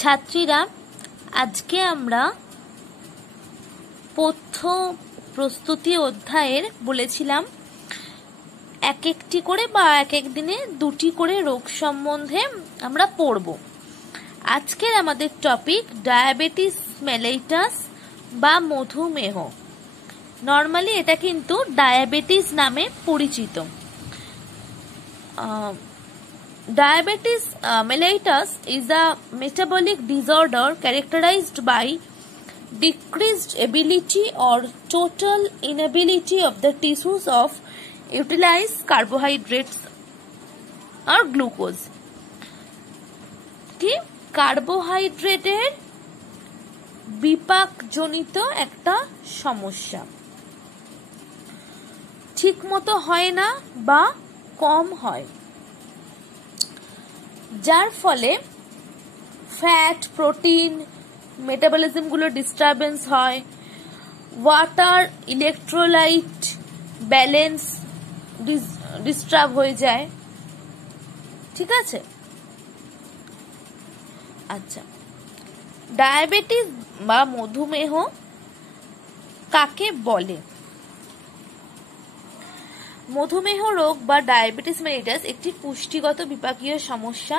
ছাত্রীরা আজকে আমরা পথ্য প্রস্তুতি অধ্যায়ের বলেছিলাম এক একটি করে বা এক এক দিনে দুটি করে রোগ সম্বন্ধে আমরা পড়ব। আজকের আমাদের টপিক ডায়াবেটিস মেলাইটাস বা মধুমেহ। নর্মালি এটা কিন্তু ডায়াবেটিস নামে পরিচিত। Diabetes mellitus is a metabolic disorder characterized by decreased ability or total inability of the tissues of utilize carbohydrates or glucose. কি কার্বোহাইড্রেটের বিপাকজনিত একটা সমস্যা, ঠিকমতো হয় না বা কম হয়, যার ফলে ফ্যাট, প্রোটিন মেটাবলিজম গুলো ডিস্টারবেন্স হয়, ওয়াটার ইলেকট্রোলাইট ব্যালেন্স ডিস্টার্ব হয়ে যায়। ঠিক আছে, আচ্ছা, ডায়াবেটিস বা মধুমেহ কাকে বলে? মধুমেহ রোগ বা ডায়াবেটিস মেলিটাস একটি পুষ্টিগত বিপাকীয় সমস্যা।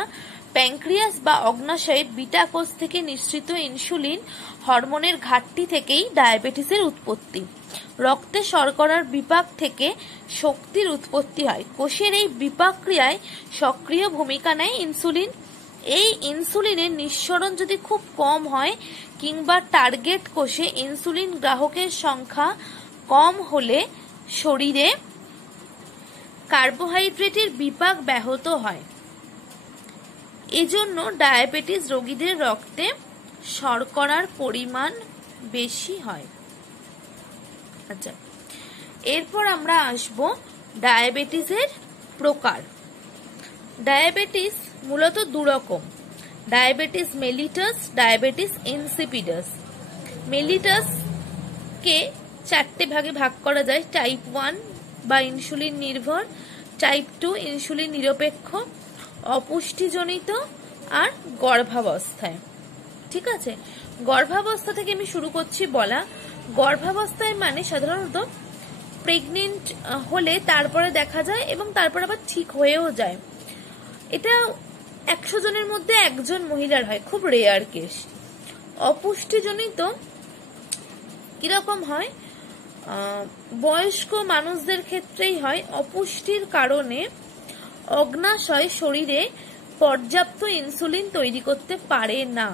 প্যানক্রিয়াস বা অগ্ন্যাশয়ের বিটা কোষ থেকে নিঃসৃত ইনসুলিন হরমোনের ঘাটতি থেকেই ডায়াবেটিসের উৎপত্তি। রক্তে শর্করার বিপাক থেকে শক্তির উৎপত্তি হয়। কোষের এই বিপাক ক্রিয়ায় সক্রিয় ভূমিকা নেয় ইনসুলিন। এই ইনসুলিনের নিঃসরণ যদি খুব কম হয় কিংবা টার্গেট কোষে ইনসুলিন গ্রাহকের সংখ্যা কম হলে শরীরে কার্বোহাইড্রেটের বিপাক ব্যাহত হয়। এজন্য ডায়াবেটিস রোগীদের রক্তে শর্করার পরিমাণ বেশি হয়। আচ্ছা, এরপর আমরা আসব ডায়াবেটিসের প্রকার। ডায়াবেটিস মূলত দুরকম, diabetes mellitus, diabetes insipidus. Mellitus কে চারটে ভাগে ভাগ করা যায়: টাইপ 1 বা ইনসুলিন নির্ভর, টাইপ 2 ইনসুলিন নিরপেক্ষ, অপুষ্টিজনিত, আর গর্ভাবস্থায়। ঠিক আছে, গর্ভাবস্থা থেকে আমি শুরু করছি বলা। গর্ভাবস্থায় মানে সাধারণত প্রেগনেন্ট হলে তারপরে দেখা যায় এবং তারপর আবার ঠিক হয়েও যায়। এটা 100 জনের মধ্যে একজন মহিলার হয়, খুব রেয়ার কেস। অপুষ্টিজনিত কিরকম হয়? বয়স্ক মানুষদের ক্ষেত্রেই হয়। অপুষ্টির কারণে অগ্ন্যাশয় শরীরে পর্যাপ্ত ইনসুলিন তৈরি করতে পারে না,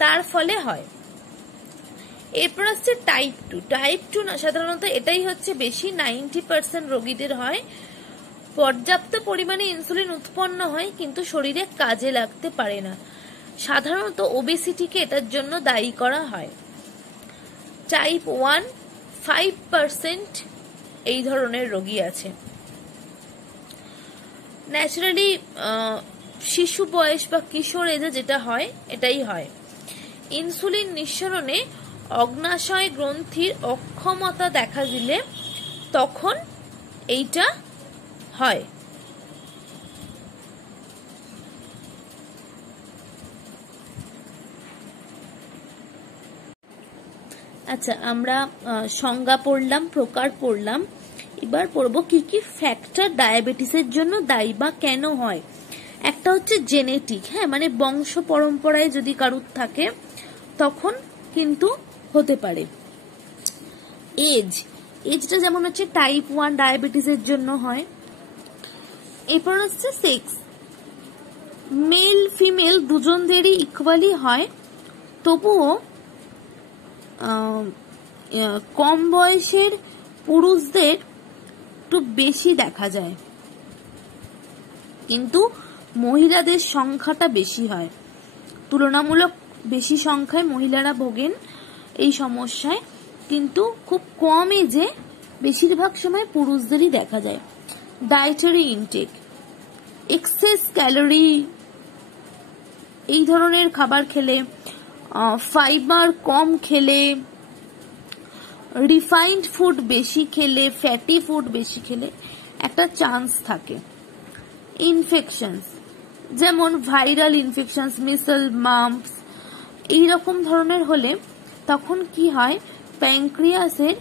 তার ফলে হয়। এরপর আসছে টাইপ 2। টাইপ 2 না, সাধারণত এটাই হচ্ছে বেশি, 90% রোগীদের হয়। পর্যাপ্ত পরিমাণে ইনসুলিন উৎপন্ন হয় কিন্তু শরীরে কাজে লাগতে পারে না। সাধারণত ওবেসিটিকে এটার জন্য দায়ী করা হয়। টাইপ 1 5% এই ধরনের রোগী আছে। ন্যাচারালি শিশু বয়স বা কিশোর এজে যেটা হয় এটাই হয়। ইনসুলিন নিঃসরণে অগ্ন্যাশয় গ্রন্থির অক্ষমতা দেখা দিলে তখন এইটা হয়। আচ্ছা, আমরা সংজ্ঞা পড়লাম, প্রকার পড়লাম, এবার পড়বো কি কি ফ্যাক্টর ডায়াবেটিসের জন্য দায়ী বা কেন হয়। একটা হচ্ছে জেনেটিক, হ্যাঁ, মানে বংশ পরম্পরায় যদি কারুর থাকে তখন কিন্তু হতে পারে। এজটা যেমন হচ্ছে টাইপ 1 ডায়াবেটিসের জন্য হয়। এরপর হচ্ছে সেক্স, মেল ফিমেল দুজনদেরই ইকুয়ালি হয়, তবুও কম বয়সের পুরুষদের একটু বেশি দেখা যায়, কিন্তু মহিলাদের সংখ্যাটা বেশি হয়। তুলনামূলক বেশি সংখ্যায় মহিলারা ভোগেন এই সমস্যায়, কিন্তু খুব কম এজে বেশিরভাগ সময় পুরুষদেরই দেখা যায়। ডায়েটারি ইনটেক, এক্সেস ক্যালোরি এই ধরনের খাবার খেলে, ফাইবার কম খেলে, রিফাইন্ড ফুড বেশি খেলে, ফ্যাটি ফুড বেশি খেলে একটা চান্স থাকে। ইনফেকশনস, যেমন ভাইরাল ইনফেকশন, মিসল, মাম্পস এইরকম ধরনের হলে তখন কি হয়, প্যানক্রিয়াসের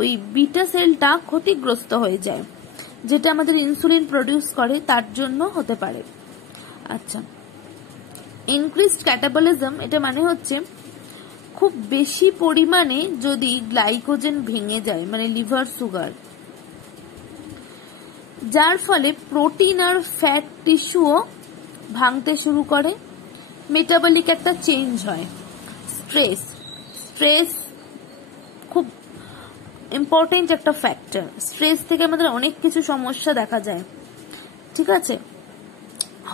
ওই বিটা সেলটা ক্ষতিগ্রস্ত হয়ে যায়, যেটা আমাদের ইনসুলিন প্রডিউস করে, তার জন্য হতে পারে। আচ্ছা, ইনক্রিজড ক্যাটাবলিজম, এটা মানে হচ্ছে খুব বেশি পরিমাণে যদি গ্লাইকোজেন ভেঙে যায়, মানে লিভার সুগার, যার ফলে প্রোটিন আর ফ্যাট টিস্যুও ভাঙতে শুরু করে, মেটাবলিক একটা চেঞ্জ হয়। স্ট্রেস খুব ইম্পর্টেন্ট একটা ফ্যাক্টর। স্ট্রেস থেকে আমাদের অনেক কিছু সমস্যা দেখা যায়, ঠিক আছে।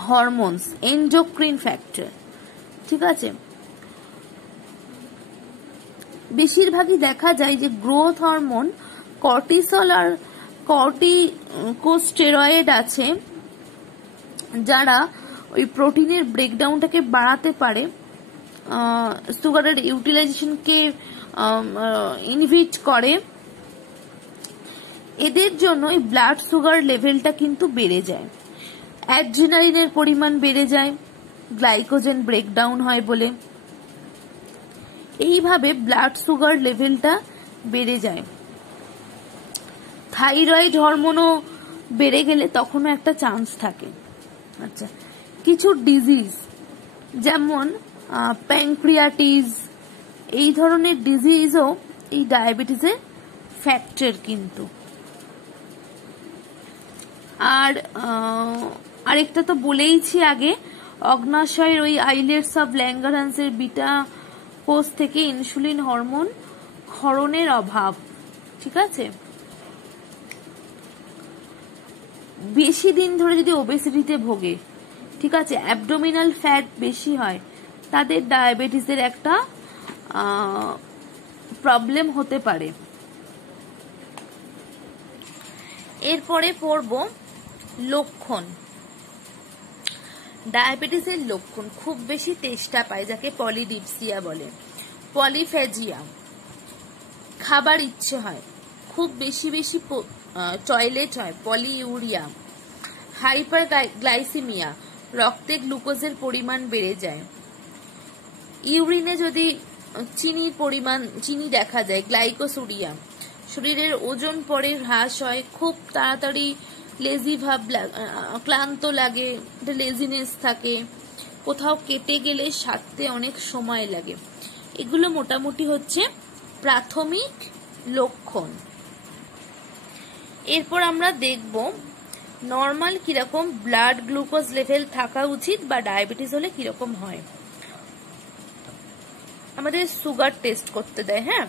হরমোনস, এন্ডোক্রিন ফ্যাক্টর, ঠিক আছে। বেশিরভাগই দেখা যায় যে গ্রোথ হরমোন, কর্টিসল আর কর্টিকোস্টেরয়েড আছে, যারা ওই প্রোটিনের ব্রেকডাউনটাকে বাড়াতে পারে, সুগারের ইউটিলাইজেশনকে ইনহিবিট করে। এদের জন্য এই ব্লাড সুগার লেভেলটা কিন্তু বেড়ে যায়, অ্যাড্রিনালিনের পরিমাণ বেড়ে যায়, গ্লাইকোজেন ব্রেকডাউন হয় বলে। এইভাবে ব্লাড সুগার লেভেলটা বেড়ে যায়। থাইরয়েড হরমোনও বেড়ে গেলে তখনও একটা চান্স থাকে। আচ্ছা, কিছু ডিজিজ যেমন প্যানক্রিয়াটিস, এই ধরনের ডিজিজও এই ডায়াবেটিসের ফ্যাক্টর কিন্তু। আর আরেকটা তো বলেইছি আগে, অগ্নাশয়ের ওই আইলেটস অফ ল্যাঙ্গারহ্যান্সের বিটা কোষ থেকে ইনসুলিন হরমোন ক্ষরণের অভাব, ঠিক আছে। বেশি দিন ধরে যদি ওবেসিটিতে ভোগে, ঠিক আছে, অ্যাবডোমিনাল ফ্যাট বেশি হয়, তাদের ডায়াবেটিসের একটা প্রবলেম হতে পারে। এরপরে পড়ব লক্ষণ। ডায়াবেটিসের লক্ষণ, খুব বেশি তেষ্টা পায়, যাকে পলিডিপসিয়া বলে। পলিফ্যাজিয়া, খাবার ইচ্ছে হয়, খুব বেশি বেশি টয়লেট হয়। পলিইউরিয়া, হাইপার গ্লাইসিমিয়া, রক্তে গ্লুকোজের পরিমাণ বেড়ে যায়। ইউরিনে যদি চিনি দেখা যায়। গ্লাইকোসুরিয়া, শরীরের ওজন পরে হ্রাস হয়, খুব তাড়াতাড়ি লেজি ভাব, ক্লান্ত লাগে, লেজিনেস থাকে, কোথাও কেটে গেলে সারতে অনেক সময় লাগে। এগুলো মোটামুটি হচ্ছে প্রাথমিক লক্ষণ। এরপর আমরা দেখব নর্মাল কিরকম ব্লাড গ্লুকোজ লেভেল থাকা উচিত বা ডায়াবেটিস হলে কিরকম হয়। আমাদের সুগার টেস্ট করতে দেয়, হ্যাঁ।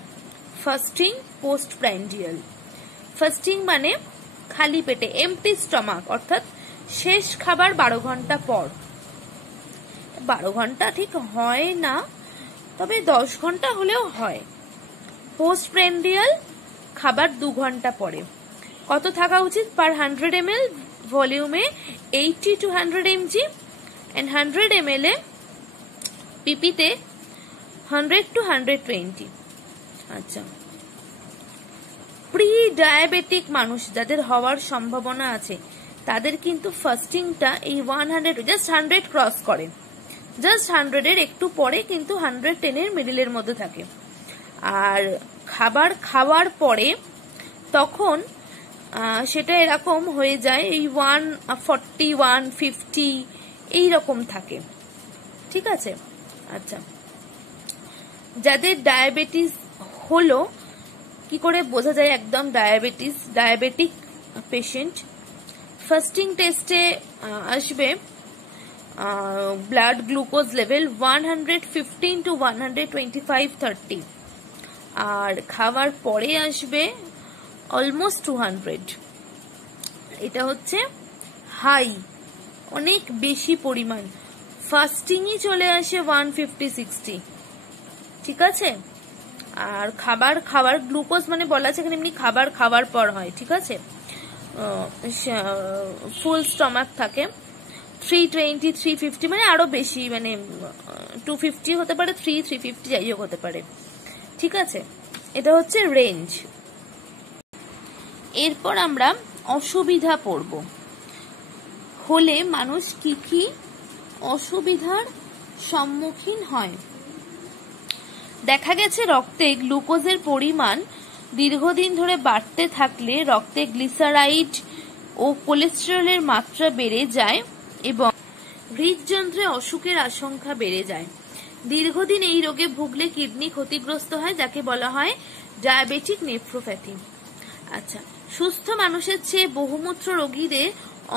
Fasting, post prandial. ফাস্টিং মানে খালি পেটে, এমটি স্টমাক, অর্থাৎ শেষ খাবার 12 ঘন্টা পর। 12 ঘন্টা ঠিক হয় না, তবে 10 ঘন্টা হলেও হয়। পোস্ট প্র্যান্ডিয়াল খাবার 2 ঘন্টা পরে। কত থাকা উচিত? পার 100 ml ভলিউমে 80 to 100 mg, and 100 ml A পিপিতে 100 to 120। আচ্ছা, প্রি ডায়াবেটিক মানুষ যাদের হওয়ার সম্ভাবনা আছে, তাদের কিন্তু ফাস্টিংটা এই 100, জাস্ট 100 ক্রস করে, জাস্ট 100 এর একটু পরে কিন্তু 110 এর মিডলের মধ্যে থাকে। আর খাবার খাওয়ার পরে তখন সেটা এরকম হয়ে যায়, এই 140, 150 এইরকম থাকে, ঠিক আছে। আচ্ছা, যাদের ডায়াবেটিস হলো কি করে বোঝা যায় একদম ডায়াবেটিক পেশেন্ট? ফাস্টিং টেস্টে আসবে ব্লাড গ্লুকোজ লেভেল 115 to 125/30, আর খাওয়ার পরে আসবে অলমোস্ট 200। এটা হচ্ছে হাই, অনেক বেশি পরিমাণ। ফাস্টিংই চলে আসে 150-60, ঠিক আছে। আর খাবার গ্লুকোজ মানে বলা আছে এখানে এমনি খাবার খাওয়ার পর হয়, ঠিক আছে। ফুল স্টমাক থাকে 320, 350, মানে আরো বেশি, মানে 250 হতে পারে, 350 যাই হোক হতে পারে, ঠিক আছে। এটা হচ্ছে রেঞ্জ। এরপর আমরা অসুবিধা পড়ব, হলে মানুষ কি কি অসুবিধার সম্মুখীন হয়। দেখা গেছে রক্তে গ্লুকোজের পরিমাণ দীর্ঘদিন ধরে বাড়তে থাকলে রক্তে গ্লিসারাইড ও কোলেস্টেরলের মাত্রা বেড়ে যায় এবং হৃদযন্ত্রে অসুখের আশঙ্কা বেড়ে যায়। দীর্ঘদিন এই রোগে ভুগলে কিডনি ক্ষতিগ্রস্ত হয়, যাকে বলা হয় ডায়াবেটিক নেফ্রোপ্যাথি। আচ্ছা, সুস্থ মানুষের চেয়ে বহুমূত্র রোগীদের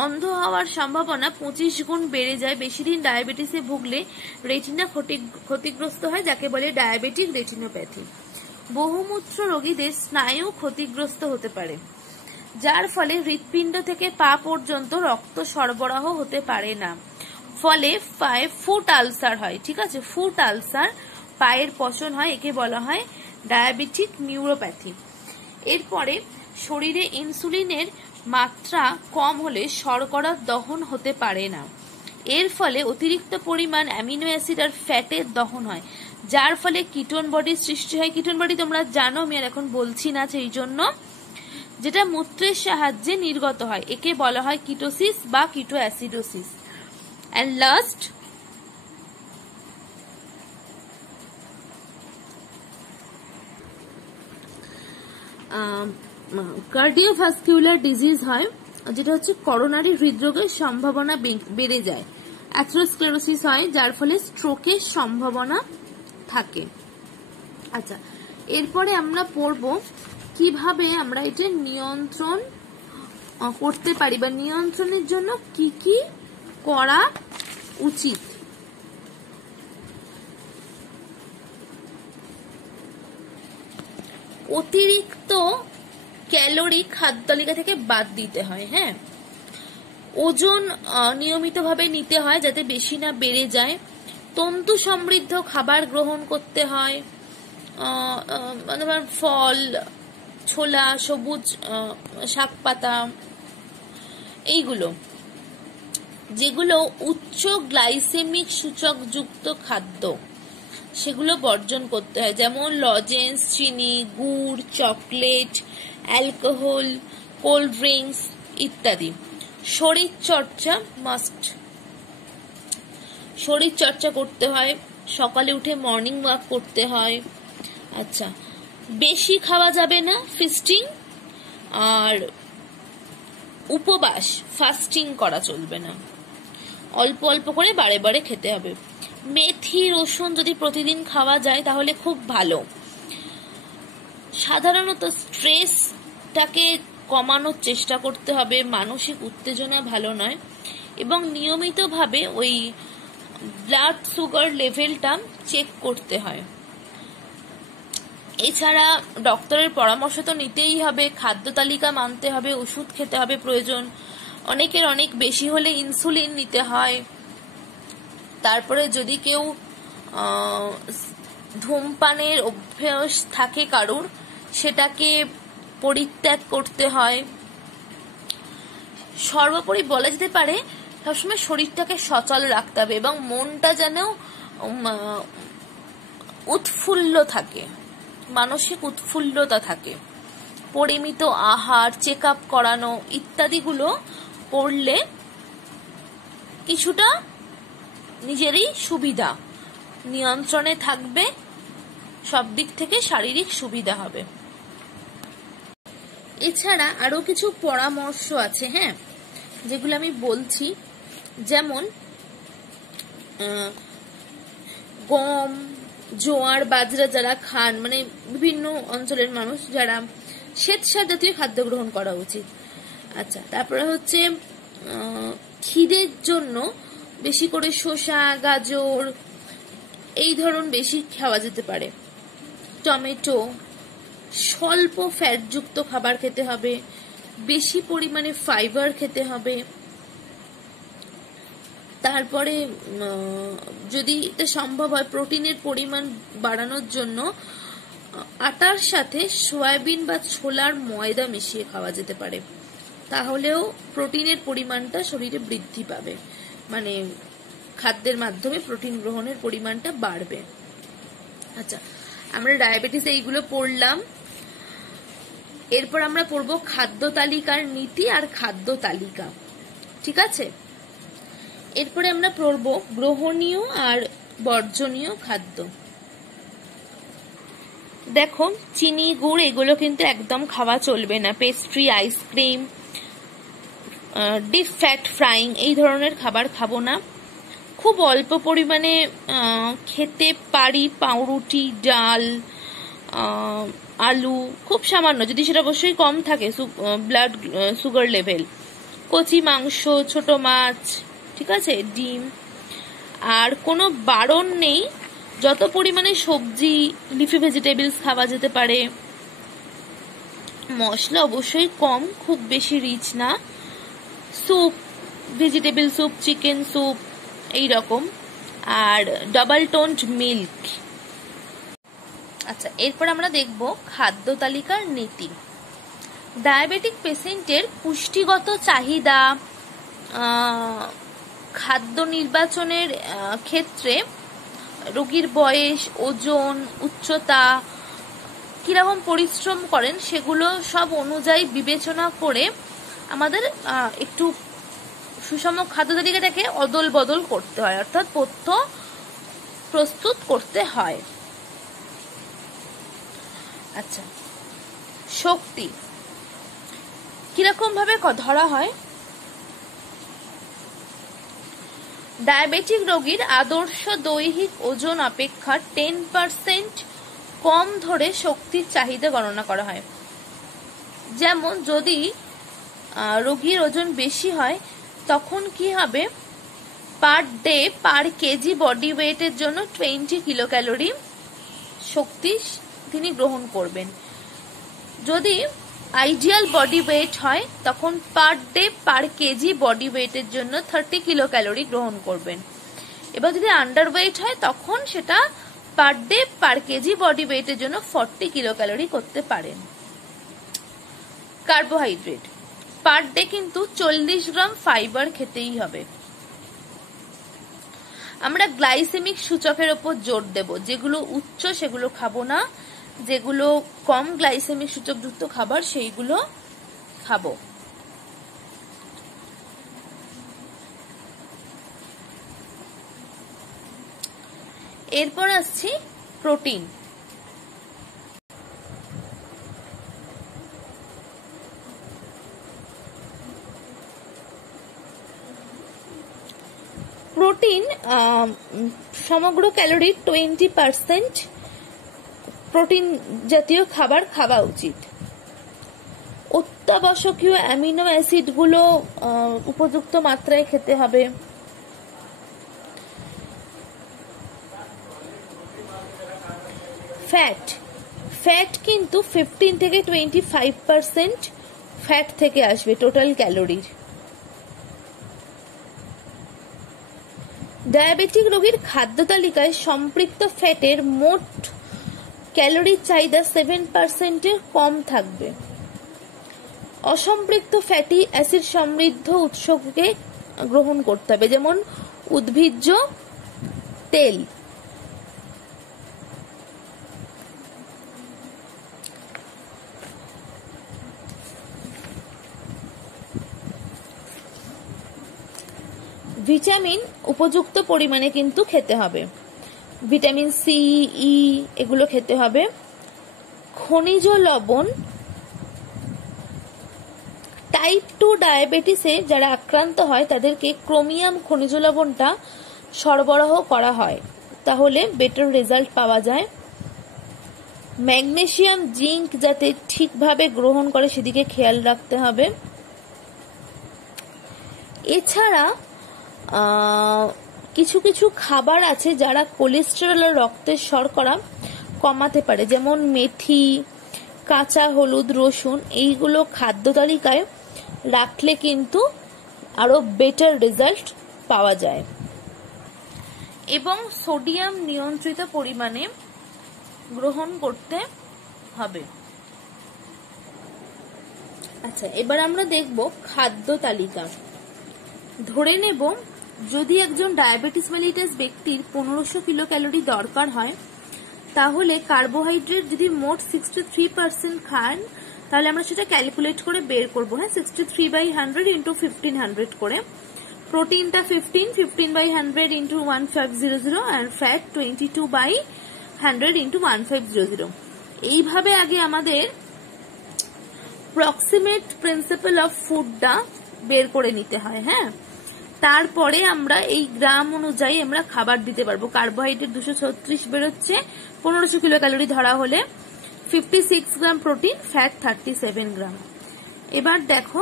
অন্ধ হওয়ার সম্ভাবনা 25 গুণ বেড়ে যায়। বেশি দিন ডায়াবেটিসে ভুগলে রেটিনা ক্ষতিগ্রস্ত হয়, যাকে বলে ডায়াবেটিক রেটিনোপ্যাথি। বহুমূত্র রোগীদের স্নায়ু ক্ষতিগ্রস্ত হতে পারে, যার ফলে হৃৎপিণ্ড থেকে পা পর্যন্ত রক্ত সরবরাহ হতে পারে না, ফলে পায়ে ফুট আলসার হয়। ঠিক আছে, ফুট আলসার, পায়ের পচন হয়, একে বলা হয় ডায়াবেটিক নিউরোপ্যাথি। এরপরে শরীরে ইনসুলিনের মাত্রা কম হলে শর্করার দহন হতে পারে না, এর ফলে অতিরিক্ত পরিমাণ অ্যামিনো অ্যাসিড আর ফ্যাটের দহন হয়, যার ফলে কিটোন বডির সৃষ্টি হয়। কিটোন বডি তোমরা জানো, আমি আর এখন বলছি না সেই জন্য, যেটা মূত্রের সাহায্যে নির্গত হয়, একে বলা হয় কিটোসিস বা ketoacidosis. And last, cardiovascular disease হয়, যেটা হচ্ছে করোনারি হৃদরোগের সম্ভাবনা বেড়ে যায়। অ্যাথেরোস্ক্লেরোসিস হয়, যার ফলে স্ট্রোকের সম্ভাবনা থাকে। আচ্ছা, এরপরে আমরা পড়বো কিভাবে আমরা এটা নিয়ন্ত্রণ করতে পারি বা নিয়ন্ত্রণের জন্য কি কি করা উচিত। অতিরিক্ত ক্যালোরি খাদ্য তালিকা থেকে বাদ দিতে হয়। হ্যাঁ, ওজন নিয়মিতভাবে নিতে হয় যাতে বেশি না বেড়ে যায়। তন্তু সমৃদ্ধ খাবার গ্রহণ করতে হয়, ফল, ছোলা, সবুজ শাক পাতা, এইগুলো যেগুলো উচ্চ গ্লাইসেমিক সূচক যুক্ত খাদ্য সেগুলো বর্জন করতে হয়, যেমন লজেন্স, চিনি, গুড়, চকলেট, অ্যালকোহল, কোল্ড ড্রিঙ্কস ইত্যাদি। শরীর চর্চা মাস্ট, শরীর চর্চা করতে হয়, সকালে উঠে মর্নিং ওয়াক করতে হয়। আচ্ছা, বেশি খাওয়া যাবে না, ফিস্টিং, আর উপবাস ফাস্টিং করা চলবে না, অল্প অল্প করে বারে বারে খেতে হবে। মেথি, রসুন যদি প্রতিদিন খাওয়া যায় তাহলে খুব ভালো। সাধারণত স্ট্রেসটাকে কমানোর চেষ্টা করতে হবে, মানসিক উত্তেজনা ভালো নয়, এবং নিয়মিতভাবে ওই ব্লাড সুগার লেভেলটা চেক করতে হয়। এছাড়া ডক্টরের পরামর্শ তো নিতেই হবে, খাদ্য তালিকা মানতে হবে, ওষুধ খেতে হবে প্রয়োজন, অনেকের অনেক বেশি হলে ইনসুলিন নিতে হয়। তারপরে যদি কেউ ধূমপানের অভ্যাস থাকে কারুর, সেটাকে পরিত্যাগ করতে হয়। সর্বোপরি বলা যেতে পারে সবসময় শরীরটাকে সচল রাখতে হবে এবং মনটা যেন উৎফুল্ল থাকে, মানসিক উৎফুল্লতা থাকে। পরিমিত আহার, চেক আপ করানো ইত্যাদিগুলো করলে কিছুটা নিজেরই সুবিধা, নিয়ন্ত্রণে থাকবে, সব দিক থেকে শারীরিক সুবিধা হবে। এছাড়া আরো কিছু পরামর্শ আছে, হ্যাঁ, যেগুলো আমি বলছি, যেমন গম, জোয়ার, বাজরা যারা খান, মানে বিভিন্ন অঞ্চলের মানুষ যারা, শ্বেতসার জাতীয় খাদ্য গ্রহণ করা উচিত। আচ্ছা, তারপরে হচ্ছে খিদের জন্য বেশি করে শসা, গাজর এই ধরন বেশি খাওয়া যেতে পারে। টমেটো, স্বল্প ফ্যাটযুক্ত খাবার খেতে হবে, বেশি পরিমাণে ফাইবার খেতে হবে। তারপরে যদি এটা সম্ভব হয় প্রোটিনের পরিমাণ বাড়ানোর জন্য আটার সাথে সয়াবিন বা ছোলার ময়দা মিশিয়ে খাওয়া যেতে পারে, তাহলেও প্রোটিনের পরিমাণটা শরীরে বৃদ্ধি পাবে, মানে খাদ্যের মাধ্যমে প্রোটিন গ্রহণের পরিমাণটা বাড়বে। আচ্ছা, আমরা ডায়াবেটিস এইগুলো পড়লাম। এরপর আমরা পড়বো খাদ্য তালিকার নীতি আর খাদ্য তালিকা। ঠিক আছে, এরপরে আমরা পড়ব গ্রহণীয় আর বর্জনীয় খাদ্য। দেখো, চিনি, গুড় এগুলো কিন্তু একদম খাওয়া চলবে না। Pastry, ice cream, deep fat frying এই ধরনের খাবার খাবো না। খুব অল্প পরিমাণে খেতে পারি পাউরুটি, ডাল, আলু, খুব সামান্য, যদি সেটা অবশ্যই কম থাকে ব্লাড সুগার লেভেল, কচি মাংস, ছোট মাছ, ঠিক আছে, ডিম। আর কোনো বারণ নেই, যত পরিমাণে সবজি, লিফি ভেজিটেবলস খাওয়া যেতে পারে। মশলা অবশ্যই কম, খুব বেশি রিচ না। Soup, vegetable soup, chicken soup এই রকম। আর ডাবল টোন্ড মিল্ক। আচ্ছা, এরপর আমরা দেখব খাদ্য তালিকার নীতি। ডায়াবেটিক পেশেন্টের পুষ্টিগত চাহিদা, খাদ্য নির্বাচনের ক্ষেত্রে রোগীর বয়স, ওজন, উচ্চতা, কিরকম পরিশ্রম করেন সেগুলো সব অনুযায়ী বিবেচনা করে আমাদের একটু সুষম খাদ্য তালিকাটাকে অদল বদল করতে হয়, অর্থাৎ পথ্য প্রস্তুত করতে হয়। আচ্ছা, শক্তি কিরকম ভাবে ধরা হয়? ডায়াবেটিক রোগীর আদর্শ দৈহিক ওজন অপেক্ষা 10% কম ধরে শক্তির চাহিদা গণনা করা হয়। যেমন যদি রোগীর ওজন বেশি হয় তখন কি হবে, per day per KG body ওয়েটের জন্য 20 কিলো ক্যালোরি শক্তি তিনি গ্রহণ করবেন। যদি আইডিয়াল বডি ওয়েট হয় তখন per day per KG body ওয়েটের জন্য 30 কিলো ক্যালোরি গ্রহণ করবেন। এবার যদি আন্ডার ওয়েট হয় তখন সেটা per day per KG body ওয়েটের জন্য 40 কিলো ক্যালোরি করতে পারেন। কার্বোহাইড্রেট পার ডে কিন্তু 40 গ্রাম ফাইবার খেতেই হবে। আমরা গ্লাইসেমিক সূচকের উপর জোর দেব, যেগুলো উচ্চ সেগুলো খাবো না, যেগুলো কম গ্লাইসেমিক সূচক যুক্ত খাবার সেইগুলো খাবো। এরপর আসছি প্রোটিন। প্রোটিন সমগ্র ক্যালোরির 20% প্রোটিন জাতীয় খাবার খাওয়া উচিত। অত্যাবশ্যকীয় অ্যামিনো অ্যাসিড গুলো উপযুক্ত মাত্রায় খেতে হবে। ফ্যাট কিন্তু 15 থেকে 25% ফ্যাট থেকে আসবে টোটাল ক্যালোরির। ডায়াবেটিক রোগীর খাদ্য তালিকায় সম্পৃক্ত ফ্যাটের মোট ক্যালোরির চাহিদা 7% কম থাকবে। অসম্পৃক্ত ফ্যাটি অ্যাসিড সমৃদ্ধ উৎসকে গ্রহণ করতে হবে, যেমন উদ্ভিজ্জ তেল। ভিটামিন উপযুক্ত পরিমাণে কিন্তু খেতে হবে। ভিটামিন সি, ই এগুলো খেতে হবে। খনিজ লবণ, টাইপ 2 ডায়াবেটিসে যারা আক্রান্ত হয় তাদেরকে ক্রোমিয়াম খনিজ লবণটা সরবরাহ করা হয়, তাহলে বেটার রেজাল্ট পাওয়া যায়। ম্যাগনেসিয়াম, জিঙ্ক যাতে ঠিকভাবে গ্রহণ করে সেদিকে খেয়াল রাখতে হবে। এছাড়া কিছু কিছু খাবার আছে যারা কোলেস্টেরল ও রক্তের শর্করা কমাতে পারে, যেমন মেথি, কাঁচা হলুদ, রসুন এইগুলো খাদ্য তালিকায় রাখলে কিন্তু আরো বেটার রেজাল্ট পাওয়া যায়। এবং সোডিয়াম নিয়ন্ত্রিত পরিমাণে গ্রহণ করতে হবে। আচ্ছা, এবার আমরা দেখব খাদ্য তালিকা। ধরে নেব যদি একজন ডায়াবেটিস মেলিটাস ব্যক্তির 1500 কিলো ক্যালোরি দরকার হয়, তাহলে কার্বোহাইড্রেট যদি মোট 63% খান তাহলে আমরা সেটা ক্যালকুলেট করে বের করবো। হ্যাঁ, 63/100 × 1500 করে প্রোটিনটা 15/100 into 1500 and fat 22/100 into 1500। এইভাবে আগে আমাদের প্রক্সিমেট প্রিন্সিপাল অফ ফুডটা বের করে নিতে হয়। হ্যাঁ, তারপরে আমরা এই গ্রাম অনুযায়ী আমরা খাবার দিতে পারবো। কার্বোহাইড্রেট 236 বেরোচ্ছে, 1500 কিলো ক্যালোরি ধরা হলে, 56 গ্রাম প্রোটিন, ফ্যাট 37 গ্রাম। এবার দেখো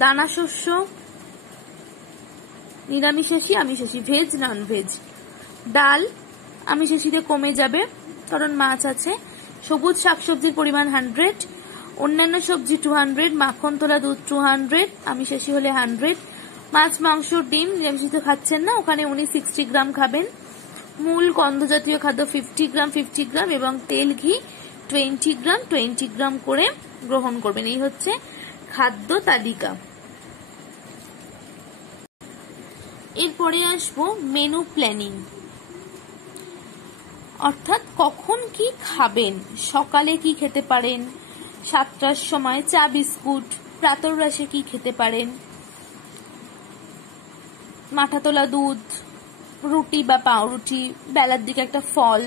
দানা শস্য, নিরামিষাশী, আমিষাশী, ভেজ, নন ভেজ। ডাল আমিষাশীতে কমে যাবে কারণ মাছ আছে। সবুজ শাকসবজির পরিমাণ 100, অন্যান্য সবজি 200, মাখন তোলা দুধ 200, আমিষাশী হলে 100। মাছ, মাংস, ডিম নিরামিষাশী খাচ্ছেন না, ওখানে উনি 60 গ্রাম খাবেন। মূল গন্ধ জাতীয় খাদ্য 50 গ্রাম 50 গ্রাম এবং তেল, ঘি 20 গ্রাম 20 গ্রাম করে গ্রহণ করবেন। এই হচ্ছে খাদ্য তালিকা। এরপরে আসবো মেনু প্ল্যানিং, অর্থাৎ কখন কি খাবেন। সকালে কি খেতে পারেন, 7টার সময় চা বিস্কুট, প্রাতরাশে কি খেতে পারেন, মাঠা তোলা দুধ, রুটি বা পাউরুটি, বেলার দিকে একটা ফল,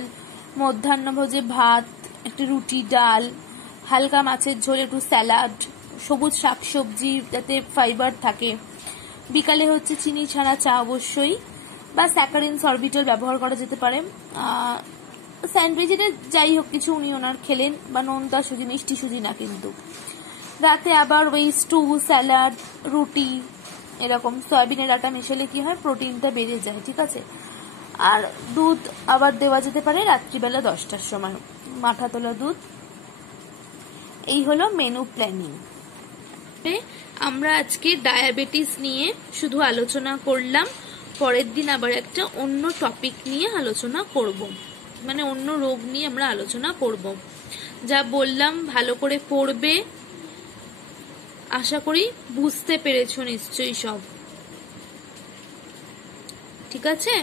মধ্যাহ্নভোজে ভাত, একটা রুটি, ডাল, হালকা মাছের ঝোল, একটু স্যালাড, সবুজ শাকসবজি যাতে ফাইবার থাকে। বিকালে হচ্ছে চিনি ছাড়া চা অবশ্যই, বা স্যাকারিন সরবিটল ব্যবহার করা যেতে পারে। স্যান্ডউইচ, এটা যাই হোক কিছু উনি ওনার খেলেন, বা নোনতা সুজি, মিষ্টি সুজি না কিন্তু। রাতে আবার ওই স্টু, স্যালাড, রুটি, এরকম সয়াবিনের আটা মেশালে কি হয়, প্রোটিনটা বেড়ে যায়। ঠিক আছে। আর দুধ আবার দেওয়া যেতে পারে রাত্রিবেলা 10টার সময়, মাঠা তোলা দুধ। এই হলো মেনু প্ল্যানিং। আমরা আজকে ডায়াবেটিস নিয়ে শুধু আলোচনা করলাম, পরের দিন আবার একটা অন্য টপিক নিয়ে আলোচনা করব, মানে অন্য রোগ নিয়ে আমরা আলোচনা করব। যা বললাম ভালো করে পড়বে, আশা করি বুঝতে পেরেছো নিশ্চয়ই সব। ঠিক আছে।